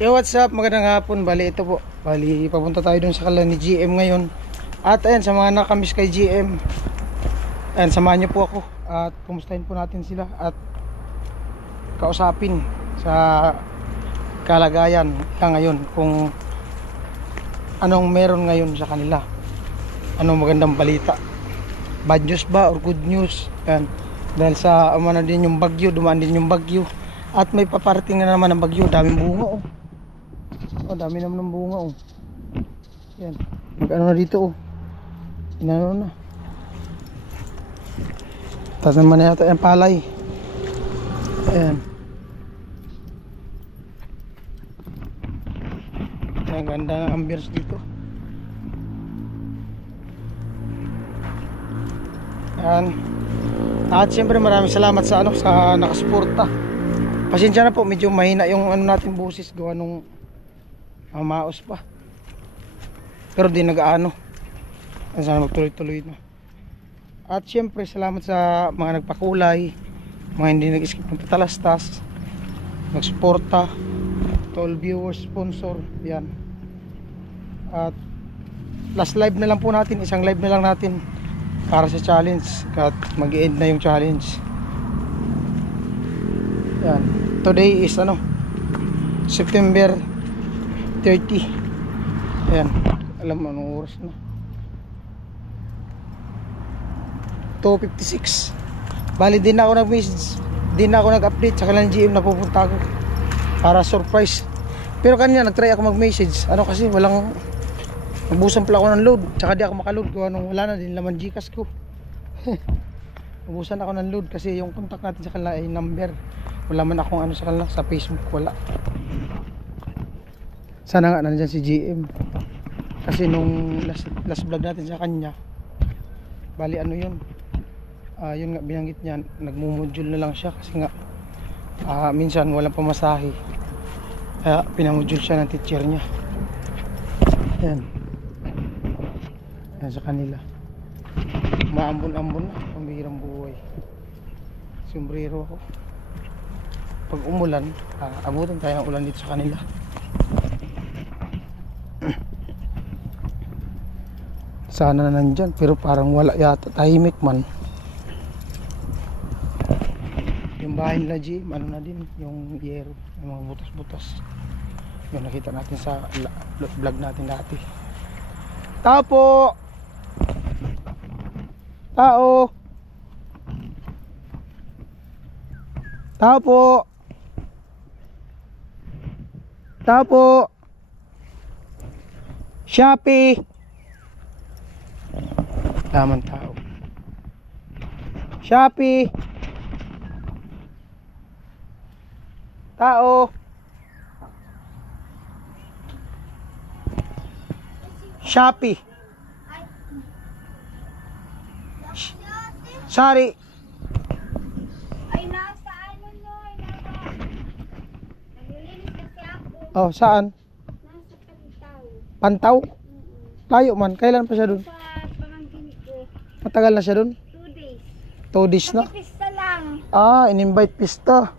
Yo, what's up? Magandang hapon. Bali, ito po. Bali, papunta tayo dun sa kala ni GM ngayon. At ayan, sa mga nakamiss kay GM. Ayan, samahan niyo po ako. At kumustahin po natin sila. At kausapin sa kalagayan lang ngayon. Kung anong meron ngayon sa kanila. Anong magandang balita. Bad news ba or good news? Ayan. Dahil sa umano din yung bagyo, dumaan din yung bagyo. At may paparating na naman ng bagyo. Daming bunga oh. Oh, dami naman ng bunga oh. Yan. Mag-ano na dito oh. Inano na. Tapos naman na yata yung palay. Ayan. Ang ganda ng ambience dito. Ayan. At siyempre maraming salamat sa ano, sa nakasuporta. Pasensya na po, medyo mahina yung ano natin busis gawa nung maos pa. Pero di nag-aano. Sana magtuloy-tuloy na. At siyempre salamat sa mga nagpakulay, mga hindi nag-skip ng patalastas, nagsuporta, to all viewers, sponsor. Yan. At last live na lang po natin, isang live na lang natin para sa challenge. At mag-end na yung challenge. Yan. Today is ano, September 30. Ayan. Alam mo anong oras na, 2:56. Bali din ako nag-message, din ako nag-update sa kanilang GM na pupunta ako para surprise. Pero kanina nag-try ako mag-message. Ano kasi walang, nabusan pala ako ng load. Tsaka di ako makaload gawa nung wala na din laman Gcash ko. Nabusan ako ng load kasi yung contact natin sa kanila ay number. Wala man akong ano sa kanila, sa Facebook wala. Sana nga nandiyan si GM. Kasi nung last vlog natin sa kanya, bali ano yun, yun nga binanggit niya, nagmumodule na lang siya kasi nga minsan walang pamasahe, kaya pinamodule siya ng teacher niya. Yan. Yan sa kanila. Maambon-ambon na, pambihirang buhay. Sombrero ako. Pag umulan, abutan tayo ng ulan dito sa kanila. Sana na nandyan, pero parang wala yata, tahimik man. Yung bahay nila G, ano na din, yung yero, yung mga butas-butas. Yung nakita natin sa vlog natin dati. Tao po! Tao! Tao po! Tao po! Shopee! Tamang tao. Shopee. Tao. Shopee. Sorry. Ay, nasa ano no, ay nasa. Naglilinis kasi ako. Oh, saan? Nasa Pantaw. Pantaw? Layo man. Kailan pa siya dun? Sa pamangkin ko. Matagal na siya dun? 2 days. 2 days na? Nakipista lang. In-invite pista.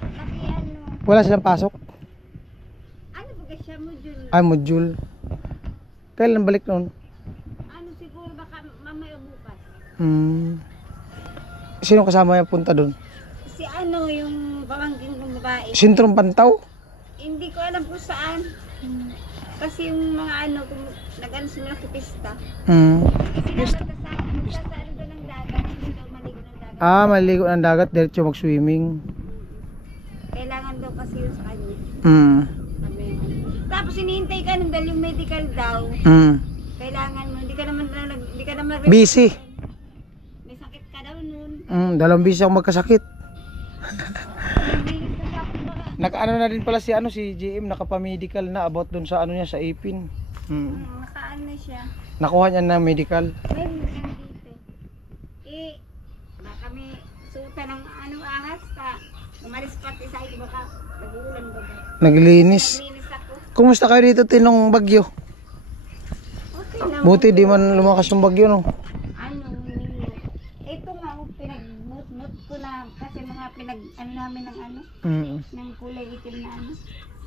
Kasi ano. Wala silang pasok? Ano ba siya module? Module. Kailan balik nun? Ano siguro baka mamaya bukas. Sino kasama niya punta dun? Si ano yung pamangkin kong babae. Sintrong Pantaw? Hindi ko alam kung saan. Kasi yung mga ano, kung nag-ano sila nakipista. Kasi dapat magsasaan doon ng dagat. Hindi daw maligo ng dagat. Maligo ng dagat, diretso mag-swimming. Kailangan daw kasi yun sa kanya. Sabi niya. Tapos hinihintay ka nung dahil yung medical daw. Kailangan mo, hindi ka naman Busy. may sakit ka daw nun. Dalawang busy ako magkasakit. Nagbilis kasi ako baka. Naka-ano na din pala si GM, nakapa-medical na about dun sa ano niya, sa ipin. Makaan na siya. Nakuha niya na medical. May medical dito. Baka may suta ng ano ahas ka. Umalis pati sa akin baka nagulan ba ba? Naglinis. Naglinis ako. Kumusta kayo dito tinong bagyo? Okay naman. Buti di man lumakas yung bagyo no. Ano, ito nga, pinag-mut ko na kasi mga pinag-ano namin ng ano, ng kulay itim na ano.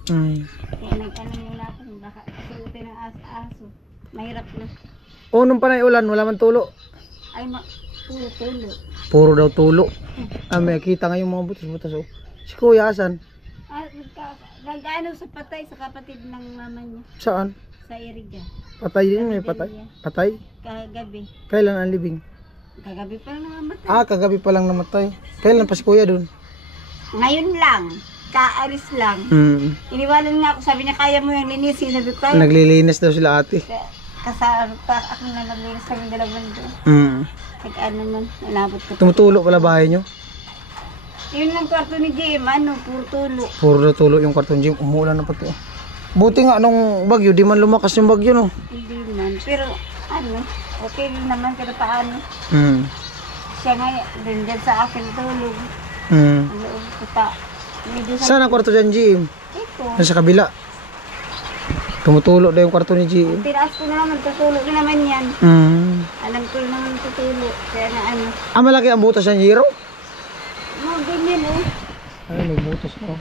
Mm. Kaya nag-ano muna ako, baka suotin ng aso. Mahirap na. O, nung panay ulan, wala man tulo. Ay, puro tulo. Puro daw tulo. Ah, may kita nga yung mga butas-butas. Oh. Si Kuya, asan? Nag-ano sa patay, sa kapatid ng mama niya. Saan? Sa Iriga. Patay din, may patay. Patay? Kagabi. Kailan ang libing? Kagabi pa lang namamatay. Ah, kagabi pa lang namatay. Kailan pa si Kuya dun? Ngayon lang. Kaalis lang. Mm. Iniwanan nga ako, sabi niya, kaya mo yung linisin. Sabi ko, kaya. Naglilinis daw sila ate. Kasama pa ako na naglinis kami dalawan doon. Mm. Nag-ano man, nalabot ko. Tumutulo pala bahay nyo? Yun lang kwarto ni Jim, ano, puro tulo. Puro daw tulo yung karton gym. Umuulan na pati. Buti nga nung bagyo, di man lumakas yung bagyo no. Hindi man, pero ano, okay din naman pero paano. Mm. Siya nga, din dyan sa akin tulog. Mm. Ang loob ko pa. Medyo Saan ang kwarto dyan, Jim? ito. Nasa kabila. Tumutulo daw yung kwarto ni Jim. Tinaas ko na naman, tutulog na naman yan. Mm. Alam ko naman tutulog. Kaya na ano. Ah, malaki ang butas ng Jiro? No, ganyan eh. Ay, may butas no.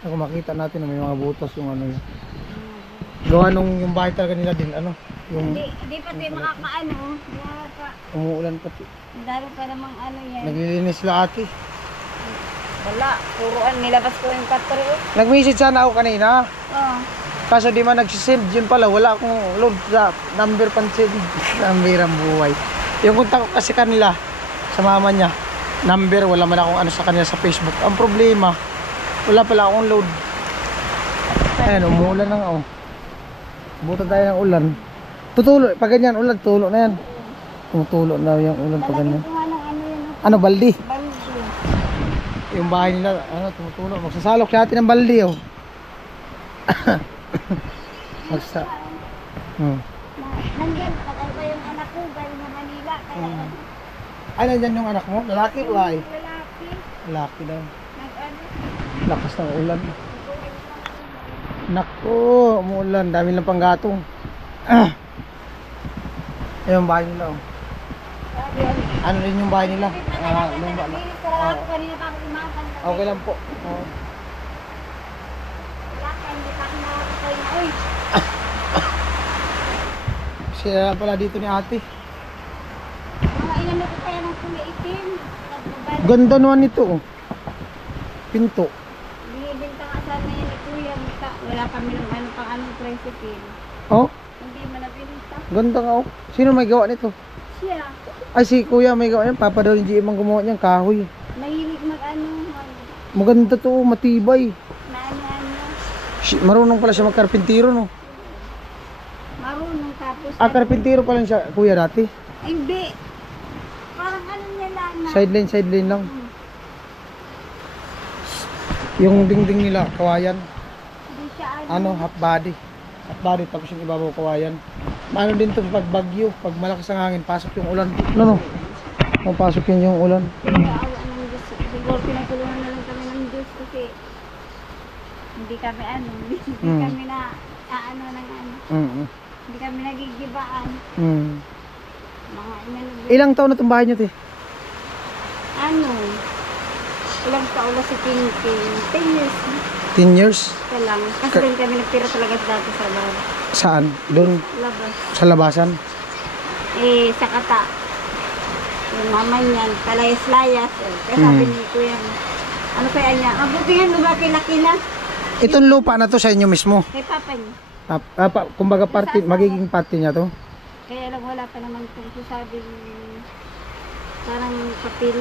Ako makita natin na may mga butas yung ano yun. Gawa nung yung bahay talaga nila din, ano? Yung Di pati makakaano. umuulan pati. Dalo pa namang ano yan. Naglilinis sila ate. Wala, puruan. Nilabas ko yung katro. Nag-message sana ako kanina. Oh. Kaso di man nagsisend, yun pala, wala akong load sa number pansend. Number ang buhay. Yung kontak ko kasi kanila, sa mama niya, number, wala man akong ano sa kanila sa Facebook. Ang problema, wala pala akong load. Ayan, umuulan na nga oh. Buta tayo ng ulan. Tutulo, pag ganyan, ulan, tulo na yan. Tumutulo na yung ulan pag ganyan. Lalagyan ko nga ng ano yun. Ano, baldi? Baldo. Yung bahay nila, ano, tumutulo. Magsasalok siya atin ng baldi oh. Magsa. Nandiyan, patay pa yung anak ko, galing na Manila. Kaya Ay, nandyan yung anak mo? Lalaki o ay? lalaki, Lalaki daw. nag-ano, Lakas ng ulan. Nako, umuulan. Dami lang panggatong. Ayun, bahay nila oh. sabi, Ano rin yung bahay nila? Lumba na. nilinis ko lang ako kanina pa ako umakan. Okay lang po. Oh. Wala ka, hindi pa ako nakakapay na. Uy, Sila pala dito ni ate. mga inano ko kaya ng kulay itim. Nagbabalik. Ganda naman ito oh. Pinto. Binibinta nga sana yan ni Kuya. Wala kami ng ano pang anong tricycle. Oh, Hindi man nabinta. ganda nga oh. Sino may gawa nito? Siya, Ay, si kuya may gawa niyan. Papa daw yung GM ang gumawa niyan. Kahoy. mahilig mag-ano, Maganda to oh. Matibay. ano-ano. Marunong pala siya magkarpintiro no. Marunong tapos. Ah, karpintiro pa lang siya kuya dati. Ay, hindi. Parang ano niya lang na. Sideline lang. Yung dingding nila, kawayan. Hindi siya Ano, half body. Half body, tapos yung ibabaw kawayan. Ano din to pag bagyo, pag malakas ang hangin, pasok yung ulan. No. Papasok yun yung ulan. Pinag-aawa ng Diyos. Siguro pinagtulungan na lang kami ng Diyos kasi hindi kami ano, hindi kami na ano ng ano. Mm. Hindi kami nagigibaan. Mm. Mga inano. Ilang taon na itong bahay nyo, te? Ano? Ilang taon na si Tintin? 10 years na 10 years? ka lang. Kasi rin kami nagtira talaga dati sa Saan? Doon? labas. Sa labasan? Eh, sa kata. Yung mama niyan, palayas-layas. Kaya sabi ni Kuya, ano kaya niya? Mabutihan mo ba laki na? Itong lupa na to sa inyo mismo? Kay Papa niya. Kumbaga party, magiging party niya to? Kaya lang wala pa naman kung sasabi parang papel.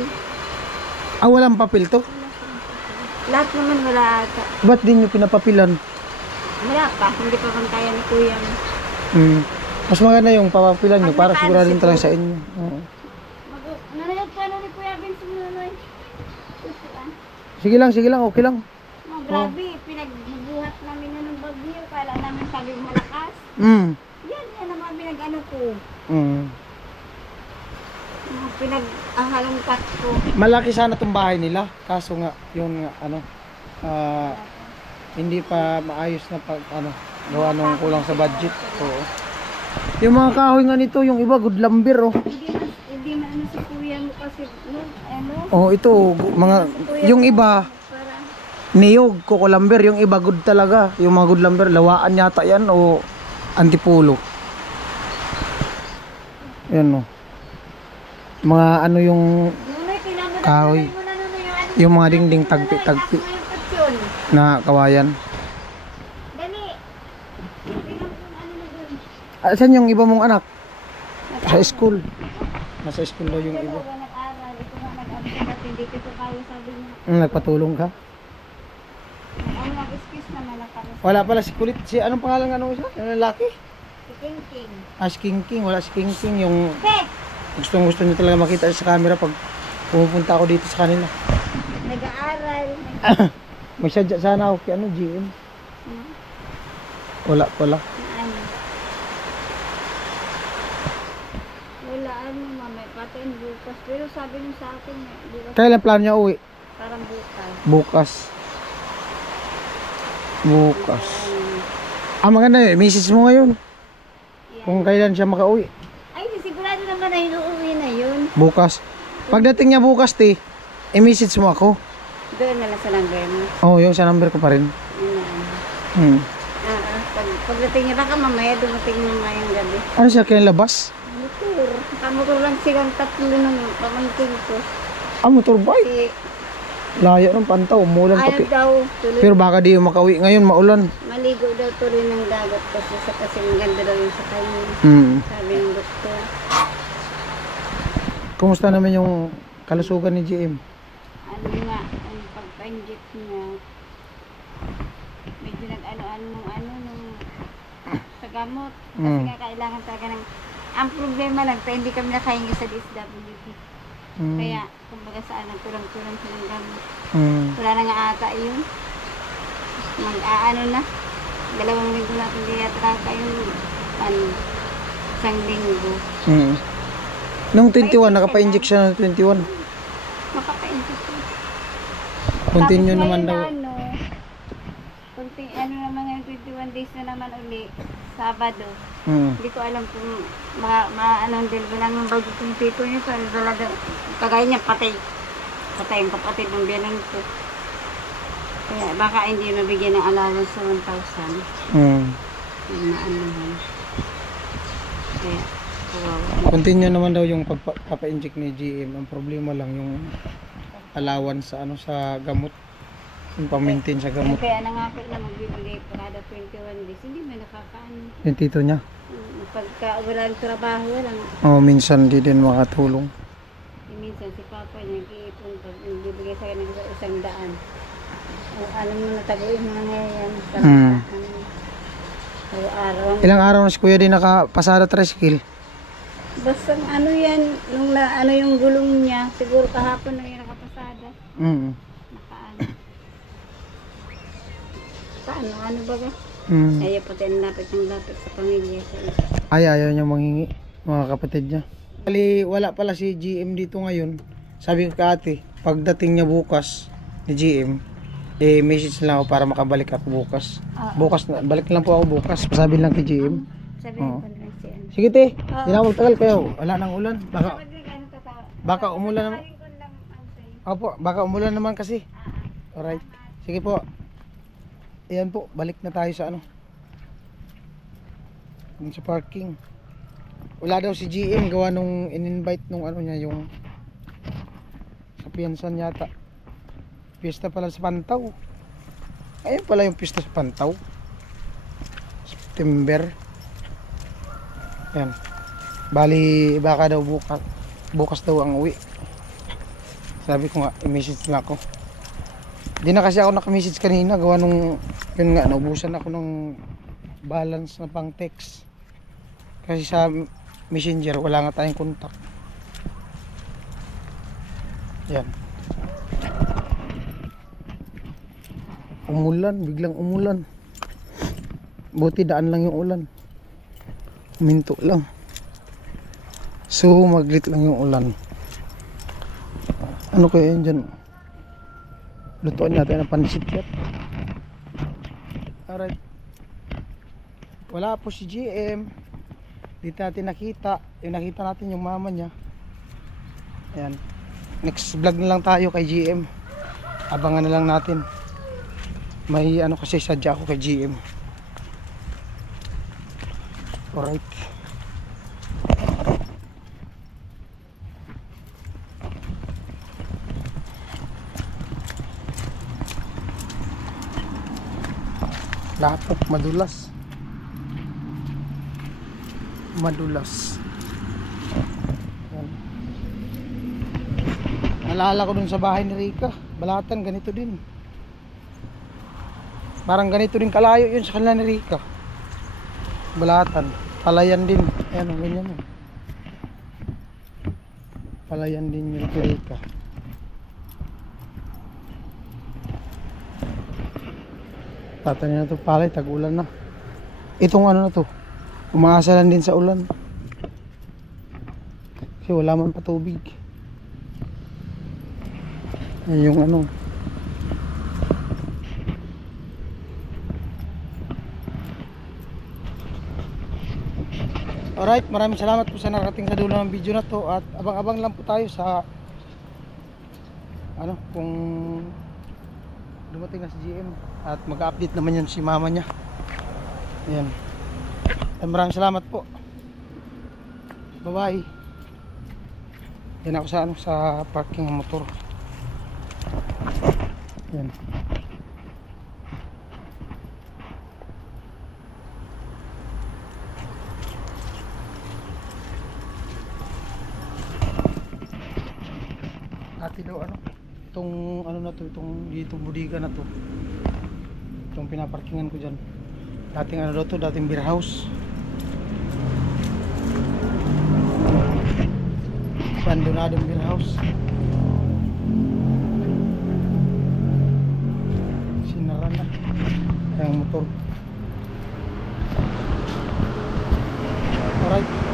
Ah, walang papel to? Lahat naman wala ata. Ba't din nyo pinapapilan? Wala pa. Hindi pa man kaya ni Kuya. Mm. Mas maganda yung papapilan nyo para Pag sigurado nakaano talaga si sa inyo. Oo. Nanonood pa ni Kuya Vince Nunoy. Sige lang, okay lang. Oh, grabe, pinagbuhat namin na ng bagyo. Kala namin sabi malakas. Mm. Yan naman pinag-ano ko. Mm. Pinag-ahalongkat ko. Malaki sana itong bahay nila. Kaso nga, yun nga, ano, hindi pa maayos na pag, ano, gawa nung kulang sa budget. Oo. Yung mga kahoy nga nito, yung iba, good lumber, oh. Hindi man ano si Kuya mo kasi, no, ano, Oh, ito, mga, yung iba, para, niyog, coco lumber. Yung iba good talaga. Yung mga good lumber, lawaan yata yan o antipulo. Yan o. Mga ano yung kahoy. Yung mga dingding tagpi-tagpi na kawayan. Dali. Tingnan mo kung ano na dun. Saan yung iba mong anak? Sa school. Nasa school daw yung iba. Nag-aral. Ito nga nag-aral. Hindi ko ito kaya, sabi niya. Nagpatulong ka? Ang mag-excuse naman na kami. Wala pala si Kulit. Si anong pangalan ano siya? Yung lalaki? Si King King. Si King King. Wala si King King. Yung Be! gusto niyo talaga makita sa camera pag pumupunta ako dito sa kanila. Nag-aaral. May sadya sana ako kay ano, GM. Wala pala. Ano? Wala ano, mamay. Patain bukas. Pero sabi niyo sa akin, bukas. Kailan plan niya uwi? Parang bukas. Bukas. Bukas. Maganda yun. Message mo ngayon. Yan. Kung kailan siya makauwi. Ay, sigurado naman na inuuwi na yun. Bukas. Pagdating niya bukas, i-message mo ako. Doon na lang sa number mo. Oo, yung sa number ko pa rin. Yun na. Pagdating niya, baka mamaya dumating mamayang gabi. Ano siya labas? Motor. Kamotor lang silang tatlo ng pamangkin ko. Motorbike. Si, Layo ng Pantaw, umulan ayaw pati. daw tuloy. Pero baka di yung makauwi ngayon, maulan. Maligo daw tuloy ng dagat kasi ang ganda daw yung sa kanya. Sabi ng doktor. Kumusta naman yung kalusugan ni GM? Ano nga, ang pagpa-inject niya. Medyo nag-ano-ano nung sa gamot. Kasi nga kailangan talaga ng... Ang problema lang, hindi kami nakahingi sa DSWD. Kaya, kumbaga saan, nagkulang-kulang sa ng gamot. Wala na nga ata yun. Mag-aano na. 2 linggo natin diyatraka yung isang linggo. Nung 21, nakapa-inject siya ng 21. Makapa-inject siya. Continue Tapos naman ngayon daw. Ano naman ngayon, 21 days na naman uli. Sabado. Hindi ko alam kung anong din ba lang yung budget yung tito niya. So, kagaya niya, patay yung kapatid ng biyanan ko. Kaya baka hindi mabigyan ng allowance sa 1,000. Yung maanahan. Kaya, kawawa. Continue naman daw yung pagpapa-inject ni GM. Ang problema lang yung allowance sa sa gamot. Yung pang-maintain sa gamot. Kaya nangako na magbibigay pa kada 21 days. Hindi may nakakaano. Yung tito niya? Pagka walang trabaho, walang. Minsan di din makatulong. Minsan si Papa niya nag-iipon pag nagbibigay sa kanya sa 100. Ano mo nataguin mo na ngayon. Araw-araw. Ilang araw na si Kuya din nakapasada tricycle? Basta ano yan, ano yung gulong niya. Siguro kahapon na yung nakapasada. Nakaano. Ano ba ga? Ayaw pati ang lapit sa pamilya. Ayaw niya manghingi, mga kapatid niya. Wala pala si GM dito ngayon. Sabi ko ka ate, pagdating niya bukas ni GM, message lang ako para makabalik ako bukas. Bukas na, balik lang po ako bukas. Sabi lang kay GM. Sabi ko na siya. Sige te, hindi na magtagal kayo. Wala nang ulan. Baka umulan naman. Opo, baka umulan naman kasi. Alright. Sige po. Ayan po, balik na tayo sa sa parking. Wala daw si GM gawa nung in-invite nung niya, yung sa piyansan yata. Pista pala sa Pantaw. Ayun pala yung pista sa Pantaw. September. Ayan. Bali baka daw bukas daw ang uwi. Sabi ko nga, i-message na ako. Di na kasi ako naka-message kanina gawa nung yun nga, naubusan ako ng balance na pang text. Kasi sa messenger wala nga tayong contact. Yan. Umulan, biglang umulan. Buti daan lang yung ulan. Minto lang. So maglit lang yung ulan. Ano kaya yun dyan? Lutuan natin ang pansit yan. Alright. Wala po si GM. Dito natin nakita. Yung nakita natin yung mama niya. Ayan. Next vlog na lang tayo kay GM. Abangan na lang natin. May ano kasi sadya ako kay GM. Alright. Lapok, madulas. Madulas. Yan. Naalala ko dun sa bahay ni Rica, Balatan, ganito din. Parang ganito din kalayo yun sa kanila ni Rica. Balatan, palayan din. Ayan, ganyan. Palayan din yung kay Rica. Tatanin na ito palay, tag-ulan na. Itong ano na to, umaasa lang din sa ulan. Kasi wala man pa tubig. Yan yung ano. Alright, maraming salamat po sa narating sa dulo ng video na to. At abang-abang lang po tayo sa ano, kung dumating na si GM. At mag-update naman yan si mama niya. Ayan. At maraming salamat po. Bye bye. Yan ako sa ano, sa parking ng motor. Yan. Ati daw ano, itong ano na to, itong dito budiga na to. Itong pinaparkingan ko dyan. Dating ano daw to, dating beer house. Abandonadong beer house. Sinara na ang motor. Alright.